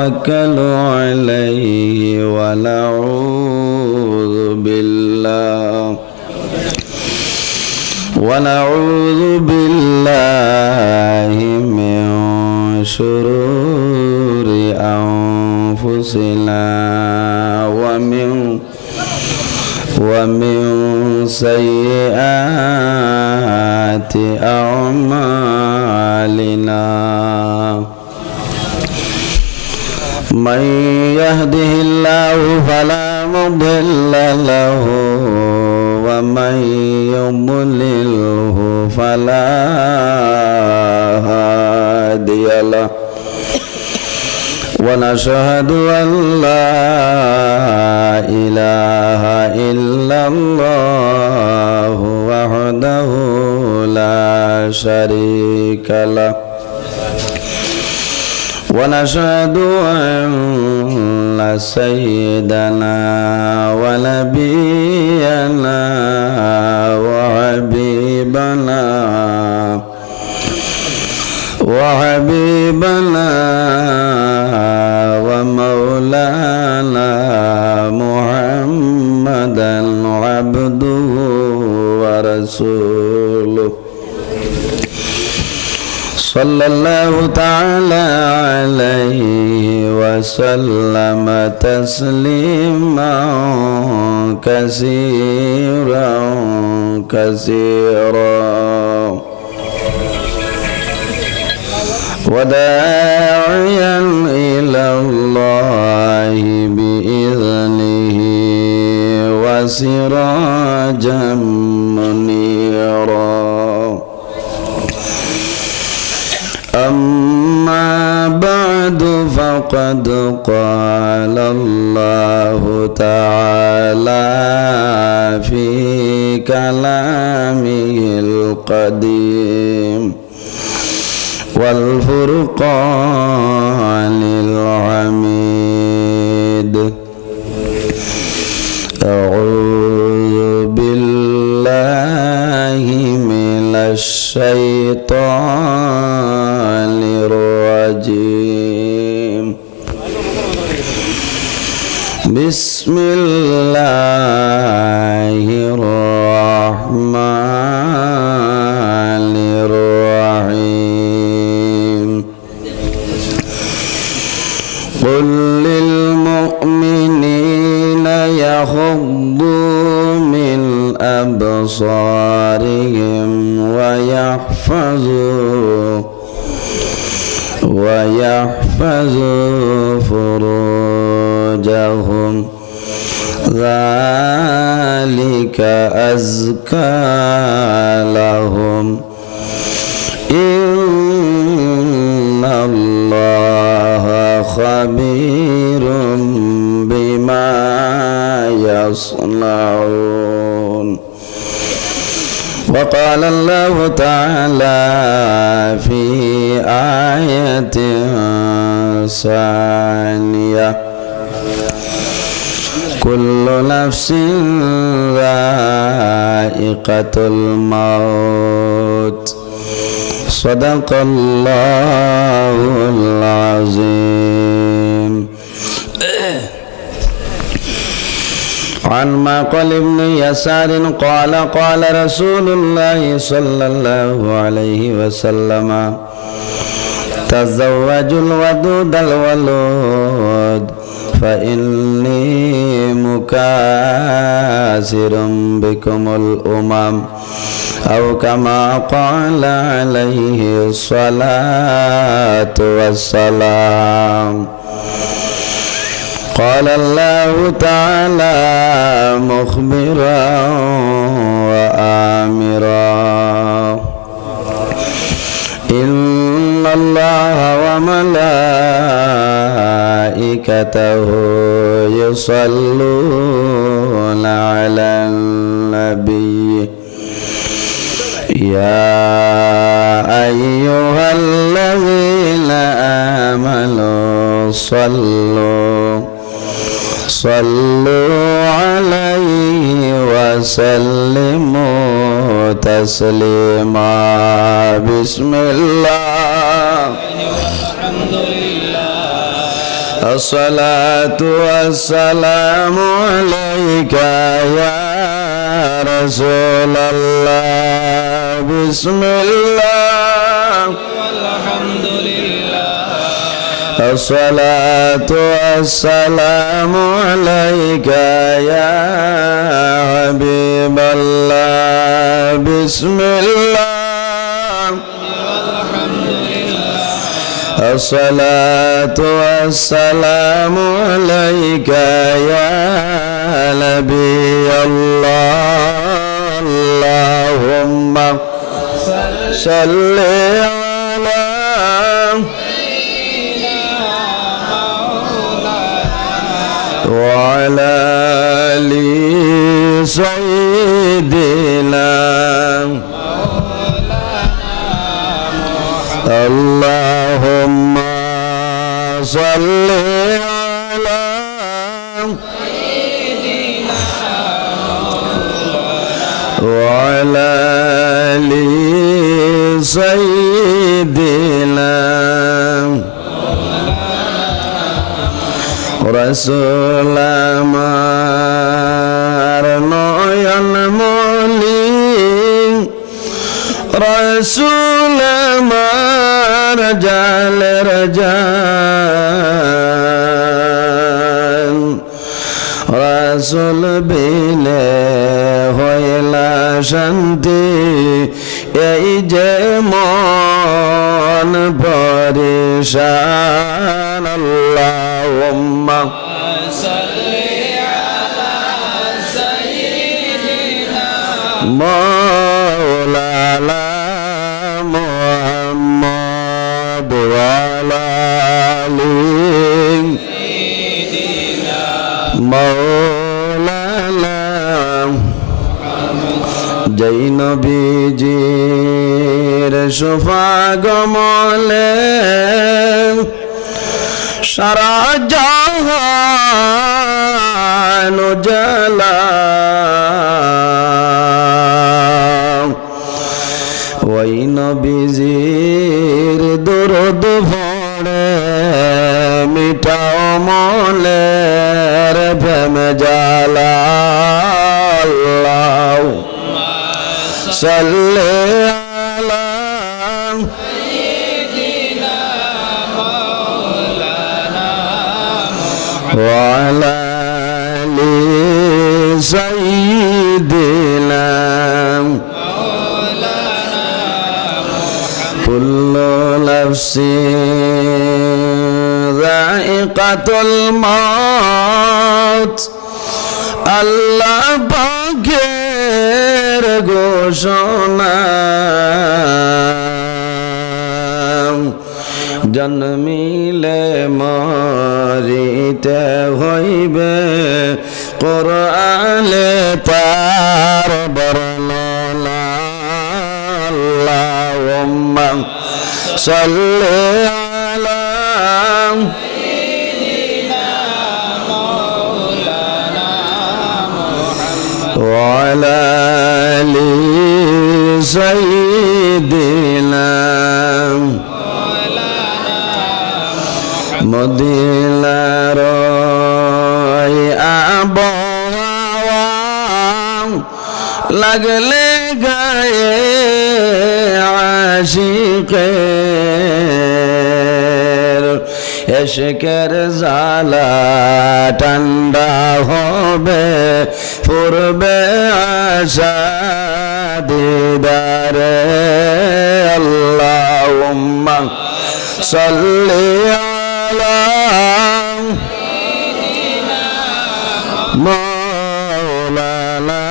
نتوكل عليه ونعوذ بالله من شرور أنفسنا ومن سيئات أعمالنا من يهده الله فلا مضل له ومن يضلله فلا هادي له ونشهد أن لا إله إلا الله وحده لا شريك له ونشهد أن سيدنا ونبينا وحبيبنا ومولانا محمدا عبده ورسوله صلى الله تعالى عليه وسلم تسليما كثيرا وداعيا إلى الله بإذنه وسراجا منيرا أما بعد فقد قال الله تعالى في كلامه القديم والفرقان الحميد أعوذ بالله من الشيطان الرجيم بسم الله الرحمن الرحيم قل للمؤمنين يغضوا من أبصارهم ويحفظوا فروجهم ذلك أزكى لهم إن الله خبير بما يصنعون. وقال الله تعالى في آية ثانية كل نفس ذائقة الموت صدق الله العظيم. عن معقل بن يسار قال قال رسول الله صلى الله عليه وسلم تزوجوا الودود الولود فإني مكاثر بكم الأمم أو كما قال عليه الصلاة والسلام. قال الله تعالى مخبرا وآمرا إن الله وملائكته يصلون على النبي يا أيها الذين آمنوا صلوا عليه وسلموا تسليما. بسم الله الصلاة والسلام عليك يا رسول الله بسم الله والحمد لله الصلاة والسلام عليك يا حبيب الله بسم الله والحمد لله الصلاة والسلام عليك يا نبي الله اللهم صل على وعلى آل سيدنا اللهم صل على سيدنا وعلى آل سيدنا رسول আমার নয়ন মনি রসুল আমার জালের জান রসুল বিনে হইলা শান্তি এই যে মন পরেশান আল্লাহুম্মা مولانا محمد وعلى آله مولانا যেই নবীজির সুফাগমলে সারা জাহান উজালা ওই নবীজির দরুদ পড়ে মিটাও মনের প্রেম জ্বালা আল্লাহুম্মা সাল্লি আলা সাইয়্যিদিনা মাওলানা ওয়া আলা আলি সাইয়্যিদিনা كل نفس ذائقة الموت আল্লাহ পাকের ঘোষণা জন্মিলে মরিতে হইবে কোরআনে তার বর্ণনা আল্লাহুম্মা সাল্লি আলা সাইয়্যিদিনা মাওলানা মুহাম্মদ ওয়া আলা আলি সাইয়্যিদিনা মদিনার আবহাওয়া লাগলে গায়ে আশিকের এশকের জ্বালা ঠান্ডা হবে পূর্বে আশা দিদারে আল্লাহুম্মা সাল্লি আলা মাওলানা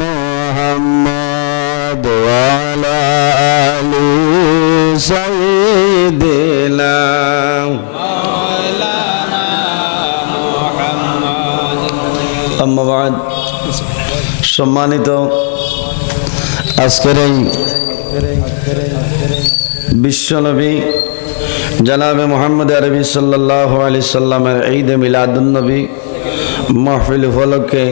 মুহাম্মদ ওয়া আলা আলি সাইয়্যিদিনা মাওলানা মুহাম্মদ আম্মা বাদ সম্মানিত আজকের এই বিশ্বনবী জনাবে মুহাম্মদ আরবি সাল্লাল্লাহু আলাইহি সাল্লামের ঈদ মিলাদুন নবী মাহফিল উপলক্ষে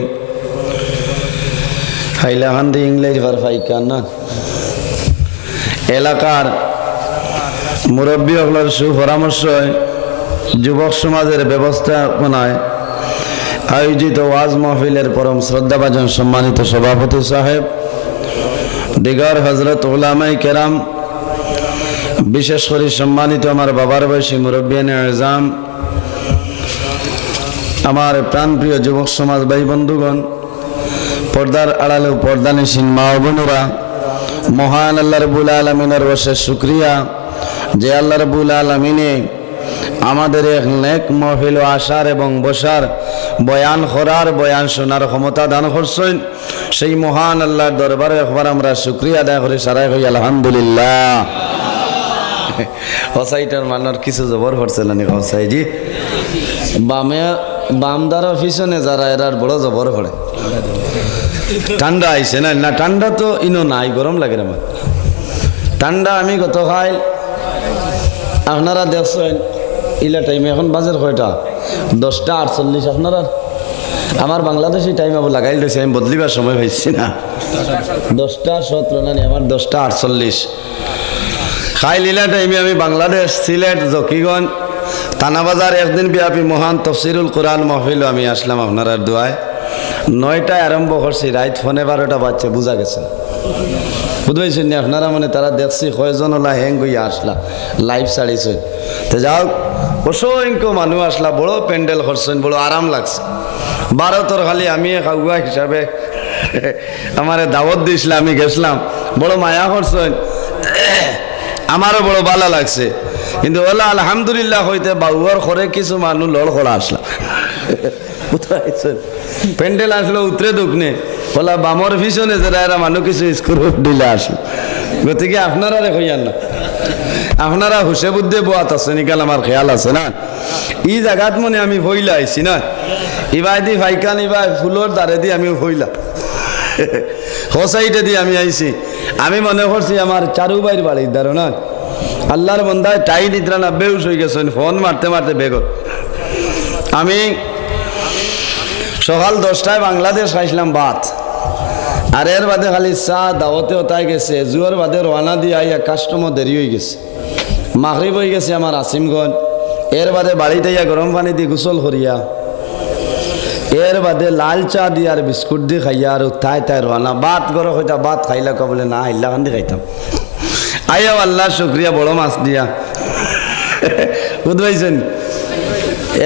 হাইলাকান্দি ইংরেজ ভারফাইকান না এলাকার মুরব্বী সকলের সুপরামর্শ যুবক সমাজের ব্যবস্থাপনায় আয়োজিত ওয়াজ মাহফিলের পরম শ্রদ্ধাভাজন সম্মানিত সভাপতি সাহেব, দিগার হযরত উলামায়ে কেরাম, বিশেষ করে সম্মানিত আমার বাবার বয়সী মুরব্বিয়ানে আযম, আমার প্রাণপ্রিয় যুবক সমাজ ভাই বন্ধুগণ, পর্দার আড়ালে পর্দানিসীন মা ও বোনেরা, মহান আল্লাহ রাব্বুল আলামিনের অশেষ শুকরিয়া যে আল্লাহ রাব্বুল আলামিনে আমাদের এক নেক মাহফিল আসার এবং বসার, বয়ান করার, বয়ান শোনার ক্ষমতা দান করছেন। সেই মহান আল্লাহর দরবারে একবার আমরা শুকরিয়া আদায় করি, সারাই হই আলহামদুলিল্লাহ। হসাইটার মানার কিছু জবর করছিল নি হসাইজি, বামদারের পিছনে যারা এরার বড় জবর করে। ঠান্ডা আইছে না? না ঠান্ডা তো ইনো নাই, গরম লাগে আমার ঠান্ডা। আমি গত খাই আপনারা দেখছেন ইলা টাইমে এখন বাজার কয়টা? 10টা 48। আপনারা আমার বাংলাদেশি টাইম আবার লাগাই দিয়েছে, আমি বদলিবার সময় হয়েছি না। 10টা 17 না, আমার 10টা 48 খাই লীলা টাইমে আমি বাংলাদেশ সিলেট জকিগঞ্জ থানাবাজার একদিন ব্যাপী মহান তফসিরুল কোরআন মাহফিল আমি আসলাম আপনার দোয়ায়। 9টায় আরম্ভ করছি, রাত 12:15 বাজছে, বোঝা গেছে বুঝবেছেন না আপনারা? মানে তারা দেখছি কয়জন ওলা হ্যাং হইয়া আসলা, লাইভ ছাড়িছে। তো যাও অসংখ্য মানুষ আসলা, বড় প্যান্ডেল করছেন, বড় আরাম লাগছে। ভারতর খালি আমি খাওয়া হিসাবে আমার দাওয়াত দিয়েছিল, আমি গেছিলাম, বড় মায়া করছেন, আমারও বড় ভালো লাগছে। কিন্তু ওলা আলহামদুলিল্লাহ হইতে বাউয়ার ঘরে কিছু মানুষ লড় করা আসলাম, প্যান্ডেল আসলো উতরে দুঃখনে ওলা বামর পিছনে যারা এরা মানুষ কিছু স্কুল দিলে আসলো। গতিকে আপনারা হইয়ান না, আপনারা হুসে বুদ্ধে বোয়াত আছে নিকাল, আমার খেয়াল আছে না। ই জায়গাত মনে আমি ভইলা আইছি না, ইবাই দি ভাইকান ইবাই ফুলোর দ্বারে দি আমি ভইলা হোসাইটে দিয়ে আমি আইছি। আমি মনে করছি আমার চারুবাইর বাড়ির দ্বারা না, আল্লাহর বন্দায় টাই নিদ্রা না বেউস হয়ে গেছেন ফোন মারতে মারতে বেগত। আমি সকাল 10টায় বাংলাদেশ খাইছিলাম ভাত, আর এর বাদে খালি চা দাওয়াতে ওতাই গেছে। জুয়ার বাদে রওনা দিয়ে আইয়া কাস্টমার দেরি হয়ে গেছে, মাগরিব হয়ে গেছে আমার আসিমগঞ্জ। এর বাদে বাড়িতে ইয়া গরম পানি দিয়ে গোসল করিয়া, এর বাদে লাল চা দিয়ে আর বিস্কুট দিয়ে খাইয়া আর তাই রওনা। ভাত গরম হইতা, ভাত খাইলা কবলে না আইলা খান দিয়ে খাইতাম। আইয়া আল্লাহ শুক্রিয়া বড় মাছ দিয়া বুঝবাইছেন।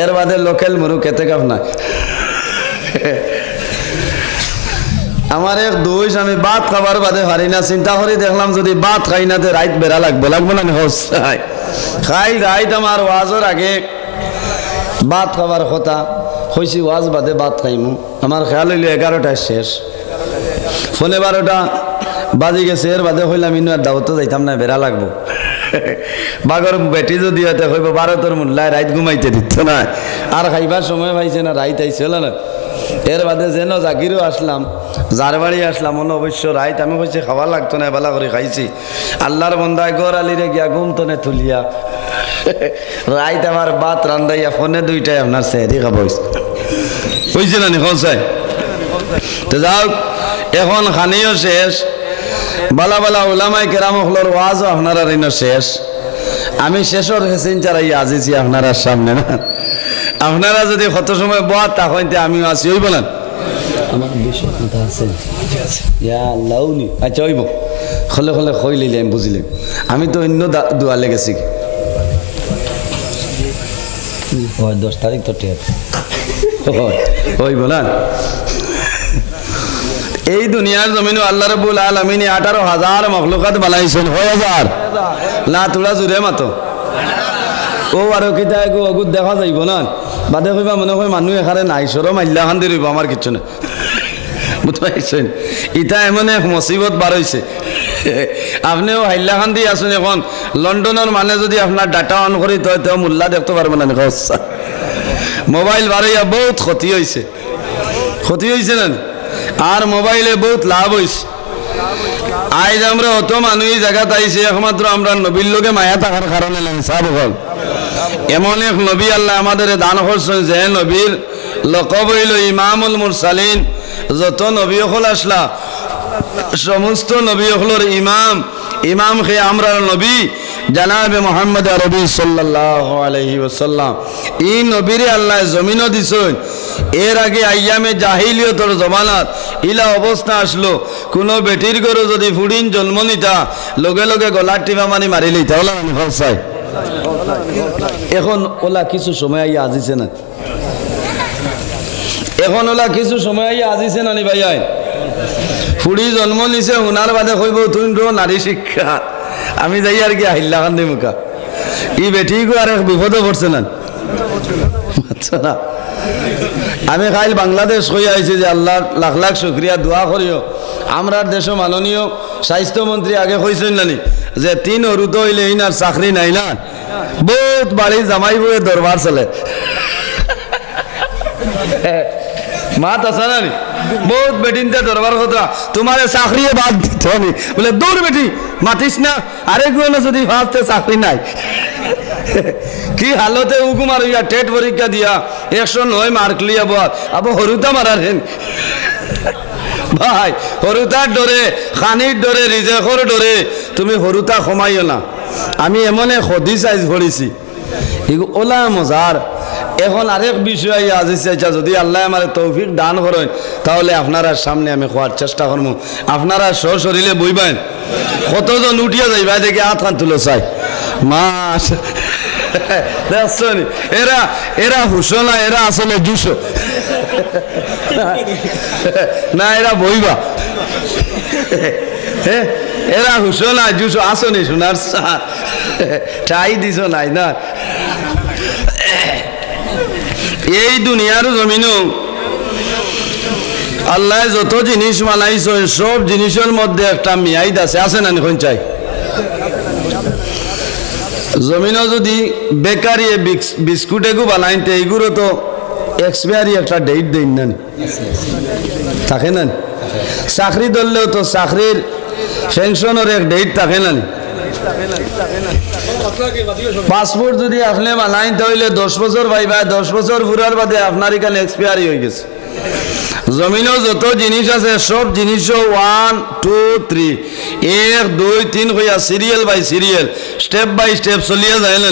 এর বাদে লোকেল মরু কেতে কাপ নাই। আমার এক দোষ, আমি ভাত খাবার বাদে পারি না। চিন্তা করি দেখলাম যদি ভাত খাই না রাইত বেড়া লাগবো না খাই রাইত আমার ওয়াজের আগে ভাত খাবার কথা হয়েছি, ওয়াজ বাদে ভাত খাইমু। আমার খেয়াল হইল 11টায় শেষ, 12:15 বাজি গেছে। এর বাদে হইলাম ইনু আর দাওয়াতে যাইতাম না, বেড়া লাগবো। বাগর বেটি যদি হতে হইব 12 মূল্যায় রাইত ঘুমাইতে দিত না, আর খাইবার সময় পাইছে না, রাইত আইছে না। এর বাদে যেন জাগিরও আসলাম, যার বাড়ি আসলাম মনে অবশ্য রাইত আমি হয়েছে খাওয়া লাগতো না, বেলা করে খাইছি। আল্লাহর বন্দায় গড় আলিরে গিয়া ঘুমতনে তুলিয়া রাইত আমার ভাত রান্দাইয়া ফোনে 2টায় আপনার সেহরি খাব হয়েছে না নিখসাই। তো যাও এখন খানিও শেষ, বালা বালা উলামায়ে কেরাম হলোর ওয়াজও আপনারা ঋণ শেষ। আমি শেষর হেসিন চারাইয়া আজিছি আপনারা সামনে না। আপনারা যদি কত সময় বয়া তখন আমিও আসি, হইব না? আমার বেশি কথা আছে, আচ্ছা হইব খলে খলে খই লইলে আমি বুঝিলাম। আমি তো অন্য দোয়ালে গেছি, 10 তারিখ তো হইব না। এই দুনিয়ার জমিনে আল্লাহ রাব্বুল আলামিন 18,000 মখলুকাত বানাইছেন। 6,000 না তোরা জুড়ে মাতো ও আর কিতা অগুত দেখা যাইব না। বাদে কইবা মনে হয় মানুষ এখানে নাই, সরম আল্লাহ খান দিয়ে রইব, আমার কিচ্ছু না। বুঝতে পারছেন? ইটা এমন এক মুসিবত বার হয়েছে। আপনিও হাইল্লা খান দিয়ে আসুন। এখন লন্ডনের মানে যদি আপনার ডাটা অন করি তো মূল্যা দেখতে পারবেন না। মোবাইল বাড়াইয়া বহুত ক্ষতি হয়েছে, ক্ষতি হয়েছে না, আর মোবাইলে বহুত লাভ হয়েছে। আজ আমরা অত মানুষ এই জায়গাত আইছে একমাত্র আমরা নবীর লোকে মায়া থাকার কারণে সাব হল। এমন এক নবী আল্লাহ আমাদের দান করছেন যে নবীর লকব হইল ইমামুল মুরসালিন। যত নবী হল আসলা সমস্ত নবী হলর ইমাম, ইমাম খে আমরা নবী জানাবে মুহাম্মদ আরবি সাল্লাল্লাহু আলাইহি ওয়াসাল্লাম। এই নবীরে আল্লাহ জমিনও দিছেন। এর আগে আইয়ামে জাহিলিয়তর জমানাত ইলা অবস্থা আসলো, কোনো বেটির গরু যদি ফুড়িন জন্ম নিতা লগে লগে গলার টিপা মারি মারি লইতা, ওলা আমি ভাবছাই। এখন ওলা কিছু সময় আইয়া আজিছে না, এখন ওলা কিছু সময় আইয়া আজিছে না নি ভাই। ফুড়ি জন্ম নিছে হুনার বাদে কইব তুই নারী শিক্ষা, আমি যাই আর কি আহিল্লা কান্দি মুখা। ই বেটিকে আর এক বিপদে পড়ছে না। আচ্ছা না, আমি খাইল বাংলাদেশ কই আইছি যে আল্লাহ লাখ লাখ শুক্রিয়া দোয়া করিও। আমরার দেশ মাননীয় স্বাস্থ্যমন্ত্রী আগে কইছেন নানি যে 3 অরুত হইলে ইনার চাকরি নাই না, বহুত বাড়ি জামাই বউয়ে দরবার চলে। মাত আছে না নি, বহুত বেটিনতে দরবার কথা তোমার চাকরি বাদ দিতে হবে বলে, দৌড় বেটি মাতিস না, আরেক যদি ফাঁসতে চাকরি নাই। কি হালতে হুকুমার হইয়া টেট পরীক্ষা দিয়া 109 মার্ক লিয়া বল আবো হরুতা মারার হেন ভাই। হরুতার ডরে, খানির ডরে, রিজেকর ডরে তুমি হরুতা কমাইও না। আমি এমন এক হদিস আইজ পড়েছি ওলা মজার। এখন আরেক বিষয় আজিছে, যদি আল্লাহ আমার তৌফিক দান করেন তাহলে আপনারা সামনে আমি খোয়ার চেষ্টা করব। আপনারা সশরীরে বইবেন, কতজন উঠিয়া যাইবা দেখে আথান তুলো চাই মাস দেখছেন। এরা এরা হুশো না, এরা আসলে জুসো না, এরা বইবা। এরা হুশো না জুসো আসনি শোনার ঠাই দিছ নাই না। এই দুনিয়ার জমিনও আল্লাহ যত জিনিস বানাইছে সব জিনিসের মধ্যে একটা মিয়াদ আছে, আছে না এখন চাই। জমিনও যদি বেকারি বিস্কুট এগু বানাইতে এইগুলো তো এক্সপায়ারি একটা ডেট দেন না থাকে না। চাকরি ধরলেও তো চাকরির পেনশনের এক ডেট থাকে না। পাসপোর্ট যদি আপনি বানাইতে হইলে 10 বছর পাইবা, 10 বছর পুরার বাদে আপনার এখানে এক্সপায়ারি হয়ে গেছে। জমিনও যত জিনিস আছে সব জিনিসও 1 2 3 1 2 3 হইয়া serial by serial step by step চলিয়া যায় না।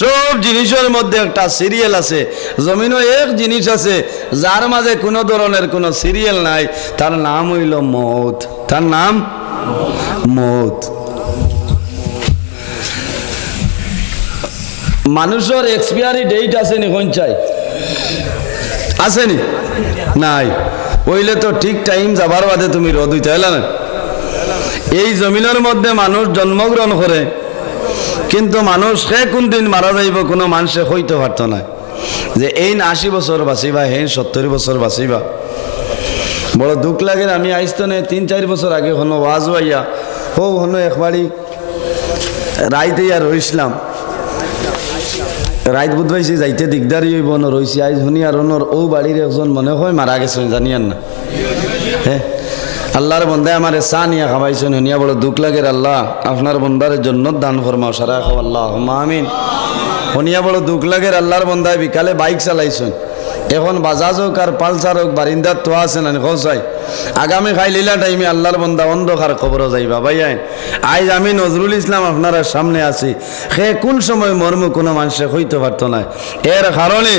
সব জিনিসের মধ্যে একটা সিরিয়াল আছে। জমিনও এক জিনিস আছে যার মাঝে কোনো ধরনের কোনো সিরিয়াল নাই, তার নাম হইল মৌত। তার নাম মৌত। মানুষের এক্সপায়ারি ডেট আছে নি কোন চাই? আসেনি নাই। ওইলে তো ঠিক টাইম যাবার বাদে তুমি রোদ হইতে হইলা না। এই জমিনের মধ্যে মানুষ জন্মগ্রহণ করে, কিন্তু মানুষ সে কোন দিন মারা যাইব কোনো মানুষে হইতে পারত না যে এই 80 বছর বাঁচিবা, এই 70 বছর বাঁচিবা। বড় দুঃখ লাগে। আমি আইসতো না 3-4 বছর আগে হনো ওয়াজ হইয়া হো হনো একবারই রাইতে আর রইসলাম। রাইত বুধবাইছি যাইতে দিকদারি হইব ন রইছি। আইজ শুনি আর ওনর ও বাড়ির একজন মনে হয় মারা গেছেন, জানিয়ান না। হ্যাঁ, আল্লাহর বন্দায় আমার চা নিয়ে খাওয়াইছেন, শুনিয়া বড় দুঃখ লাগে। আল্লাহ আপনার বন্দার জন্য দান ফরমাও সারা খাও আল্লাহ আমিন। শুনিয়া বড় দুঃখ লাগে। আল্লাহর বন্দায় বিকালে বাইক চালাইছেন, এখন বাজাজ হোক আর পালসার হোক বারিন্দার তো আছে না খোঁজাই। আগামী খাই লীলা টাইমে আল্লাহর বন্দা অন্ধকার খবরও যাইবা ভাই। আজ আমি নজরুল ইসলাম আপনারা সামনে আছি, সে কোন সময় মর্ম কোনো মানুষে হইতে পারত না। এর কারণে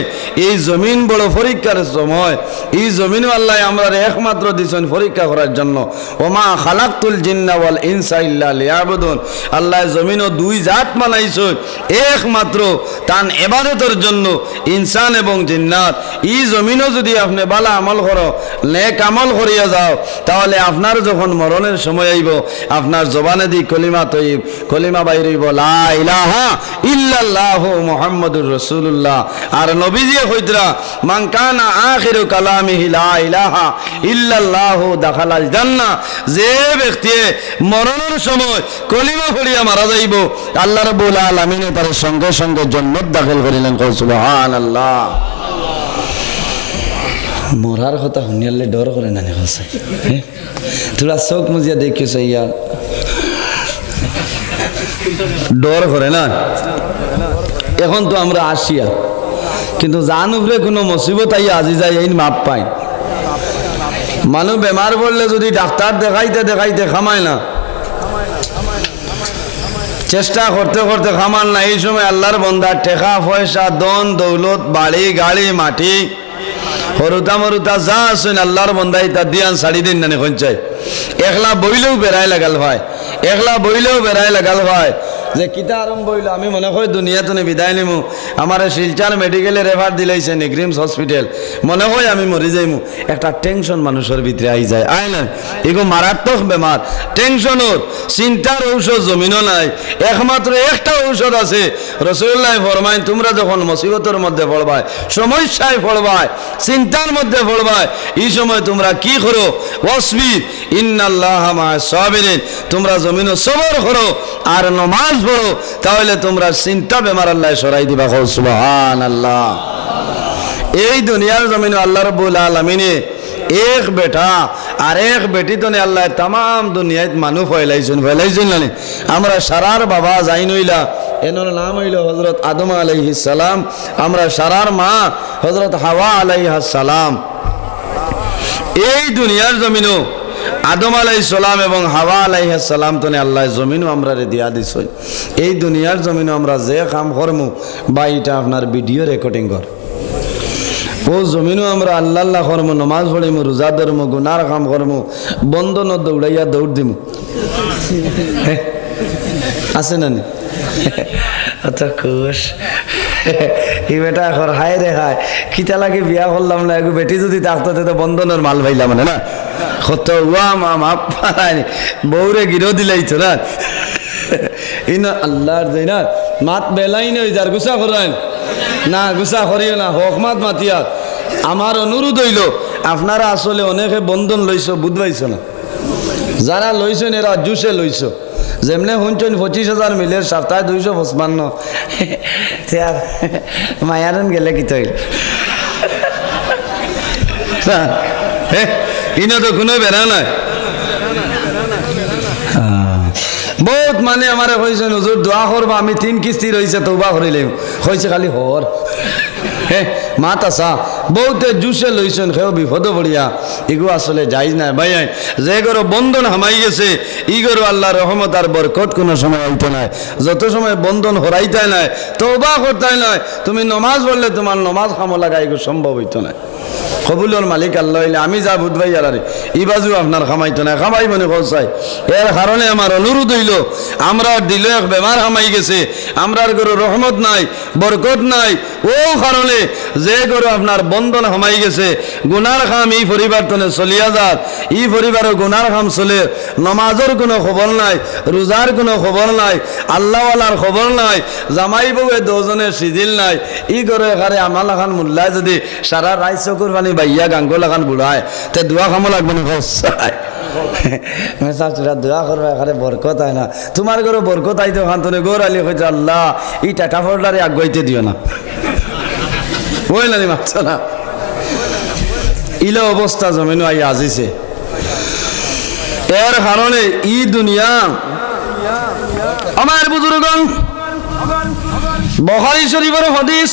এই জমিন বড় পরীক্ষার সময়। এই জমিনও আল্লাহ আমরা একমাত্র দিচ্ছেন পরীক্ষা করার জন্য। ওমা খালাকতুল জিন্না ওয়াল ইনসা ইল্লা লিয়াবুদুন। আল্লাহ জমিনও 2 জাত বানাইছেন একমাত্র তান ইবাদতের জন্য, ইনসান এবং জিন্নাত। এই জমিনও যদি আপনি ভালো আমল করো, নেক আমল করিয়া যাও, তাহলে আপনার যখন মরণের সময় আইব আপনার জবানে দি কলিমা তৈব, কলিমা বাইর হইব লা ইলাহা ইল্লাল্লাহু মুহাম্মাদুর রাসূলুল্লাহ। আর নবীজি কইতরা মান কানা আখিরু কালামিহি লা ইলাহা ইল্লাল্লাহু দাখালাল জান্নাহ। যে ব্যক্তি মরণের সময় কলিমা পড়িয়া মারা যাইব আল্লাহ রাব্বুল আলামিন তার সঙ্গে সঙ্গে জান্নাত দাখিল করিলেন। সুবহানাল্লাহ। মরার কথা শুনিয়ালে ডর করে না নেছে। তোরা চোখ মুজিয়া দেখিস ইয়ার ডর করে না। এখন তো আমরা আসিয়া, কিন্তু জান উপরে কোনো মুসিবত আইয়া আজি যায় এই মাপ পাই। মানুষ বেমার পড়লে যদি ডাক্তার দেখাইতে দেখাইতে খামায় না, চেষ্টা করতে করতে খামান না। এই সময় আল্লাহর বন্দা টেকা পয়সা দন দৌলত বাড়ি গাড়ি মাটি হরুতা মরুতা যা আসেন আল্লাহর বন্দাই তা দিয়ান শাড়ি দিন না এখন চাই একলা বইলেও বেড়াই লাগাল ভাই, একলা বইলেও বেড়াই লাগাল ভাই যে কিতা আরম্ভ হইল। আমি মনে করি দুনিয়া তো বিদায় নিমু, আমার শিলচার মেডিকেলে রেফার দিলাইছে নিগ্রিমস হসপিটাল, মনে হয় আমি মরি যাইমু। একটা টেনশন মানুষের ভিতরে আই যায়, আয় না এগো মারাত্মক বেমার। টেনশনের চিন্তার ঔষধ জমিনও নাই, একমাত্র একটা ঔষধ আছে। রাসূলুল্লাহ ফরমায় তোমরা যখন মুসিবতের মধ্যে পড়বায়, সমস্যায় পড়বায়, চিন্তার মধ্যে পড়বায়, এই সময় তোমরা কি করো? ওয়াসবির ইন্নাল্লাহা মা'আস সাবিরিন, তোমরা জমিনে সবর করো আর নামাজ পড়ো, তাহলে তোমরা চিন্তা বেমার আল্লাহ সরাই দিবা। সুবহানাল্লাহ। এই দুনিয়ার জমিনে আল্লাহ রাব্বুল আলামিনে এক বেটা আর এক বেটি তো আল্লাহ তাম দুনিয়াত মানুষ ফেলাইছেন না। আমরা সারার বাবা যাই নইলা, এনার নাম হইল হযরত আদম আলাইহিস সালাম, আমরা সারার মা হযরত হাওয়া আলাইহাস সালাম। এই দুনিয়ার জমিনও আদম আলাইহিস সালাম এবং হাওয়া আলাইহিস সালাম তো আল্লাহ জমিনও আমরা দিয়া দিছ। এই দুনিয়ার জমিনও আমরা যে কাম করমু বা এটা আপনার ভিডিও রেকর্ডিং কর, ও জমিনও আমরা আল্লাহ আল্লাহ করমু, নমাজ পড়িমু, রোজা ধরমু, গুনার কাম করমু, বন্ধন দৌড়াইয়া দৌড় দিমু। আছে না নি? আচ্ছা খুশ এই বেটা এখন হায় রে হায়, খিতা লাগে বিয়া করলাম না, এগো বেটি যদি থাকতো তো বন্ধনের মাল ভাইলাম মানে না, কত উয়া মা মাপ পারায়নি, বউরে গিরো দিলাইতো না। ইনা আল্লাহর যাই না মাত বেলাই নই, যার গুসা করেন না, গুসা করিও না, হকমাত মাতিয়া। আমার অনুরোধ হইল, আপনারা আসলে অনেকে বন্ধন লইছ বুঝবাইছ না, যারা লইছেন এরা জুসে লইছ। যেমনে শুনছেন 25,000 মিলে সপ্তাহে 255 মায়ারন গেলে কি তৈল ইনো তো কোনো বেড়া নয়। বহুত মানে আমার কইছে হুজুর দোয়া করবা, আমি 3 কিস্তি রয়েছে তওবা করিলাম, কইছে খালি হর মাত আসা বহুতে জুসে লইছেন, খেয়েও বিপদ পড়িয়া। এগু আসলে যাইজ নাই ভাই, যে গরো বন্ধন হামাই গেছে ই গরো আল্লাহ রহমত আর বরকত কোনো সময় হইতো নাই। যত সময় বন্ধন হরাইতাই নাই, তওবা করতাই নাই, তুমি নমাজ পড়লে তোমার নমাজ খামো লাগা এগু সম্ভব হইতো না। কবুলের মালিক আল্লাহ হইলে আমি যা বুধবাই আর ই বাজু আপনার খামাইতো না, খামাই মনে করছাই। এর কারণে আমার অনুরোধ হইল, আমরা দিল এক বেমার হামাই গেছে, আমরার গরু রহমত নাই, বরকত নাই। ও কারণে যে গরু আপনার বন্ধন হামাই গেছে, গুনার খাম এই পরিবার তনে চলিয়া যাত, ই পরিবারও গুনার খাম চলে, নমাজের কোনো খবর নাই, রোজার কোনো খবর নাই, আল্লাহওয়ালার খবর নাই, জামাই বউয়ে দুজনের সিজিল নাই। ই গরু এখানে আমার লাখান মোল্লায় যদি সারা রায় চকুর পানি বাইয়া গাঙ্গো লাগান বুড়ায়, তে দোয়া খামো লাগবে না খসায় দোয়া করবে এখানে বরকত হয় না। তোমার ঘরে বরকত আইতে খান্তনে গোর আলী হইতে আল্লাহ এই টাটা ফোল্ডারে আগাইতে দিও না, ওই না মাছ না। ইলে অবস্থা জমিন আই আজিছে। এর কারণে ই দুনিয়া আমার বুজুর্গণ, বুখারী শরীফের হাদিস